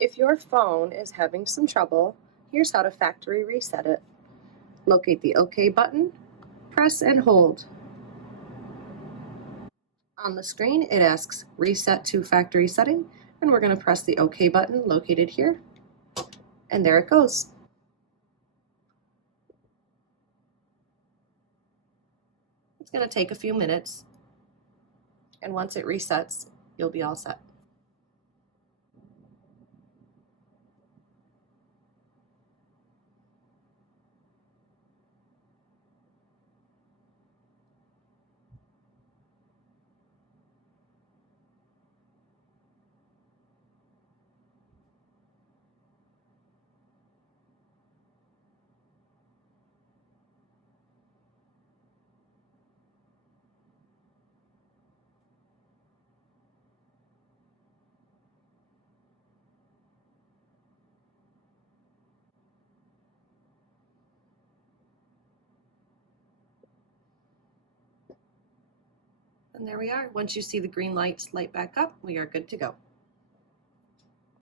If your phone is having some trouble, here's how to factory reset it. Locate the OK button, press and hold. On the screen, it asks Reset to Factory Setting, and we're going to press the OK button located here, and there it goes. It's going to take a few minutes, and once it resets, you'll be all set. And there we are. Once you see the green lights light back up, we are good to go.